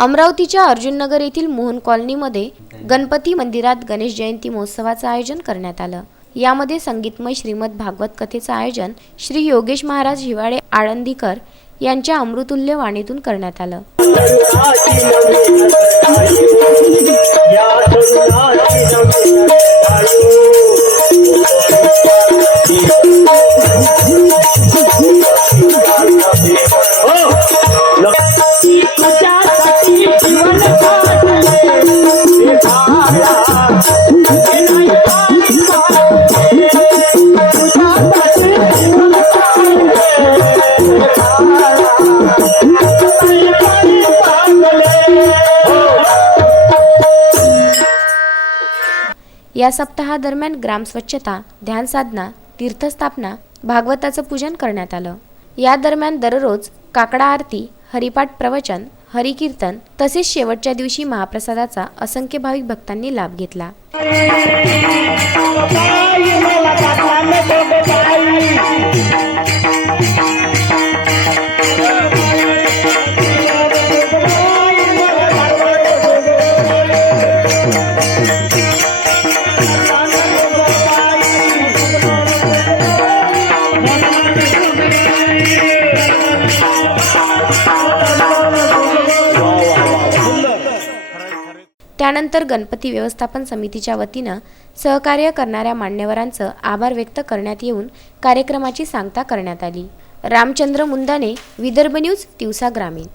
अमरावतीच्या अर्जुननगर येथील मोहन कॉलनीमध्ये गणपती मंदिरात गणेश जयंती महोत्सवाचं आयोजन करण्यात आलं। यामध्ये संगीतमय श्रीमद भागवत कथेचं आयोजन श्री योगेश महाराज हिवाळे आळंदीकर यांच्या अमृतुल्य वाणीतून करण्यात आलं। या सप्ताहादरम्यान ग्राम स्वच्छता, ध्यान साधना, तीर्थस्थापना, भागवताचं पूजन करण्यात आलं। या दरम्यान दररोज काकडा आरती, हरिपाठ प्रवचन, हरिकीर्तन तसेच शेवटच्या दिवशी महाप्रसादाचा असंख्य भाविक भक्तांनी लाभ घेतला। त्यानंतर गणपती व्यवस्थापन समितीच्या वतीनं सहकार्य करणाऱ्या मान्यवरांचं आभार व्यक्त करण्यात येऊन कार्यक्रमाची सांगता करण्यात आली। रामचंद्र मुंदाने, विदर्भ न्यूज, तिवसा ग्रामीण।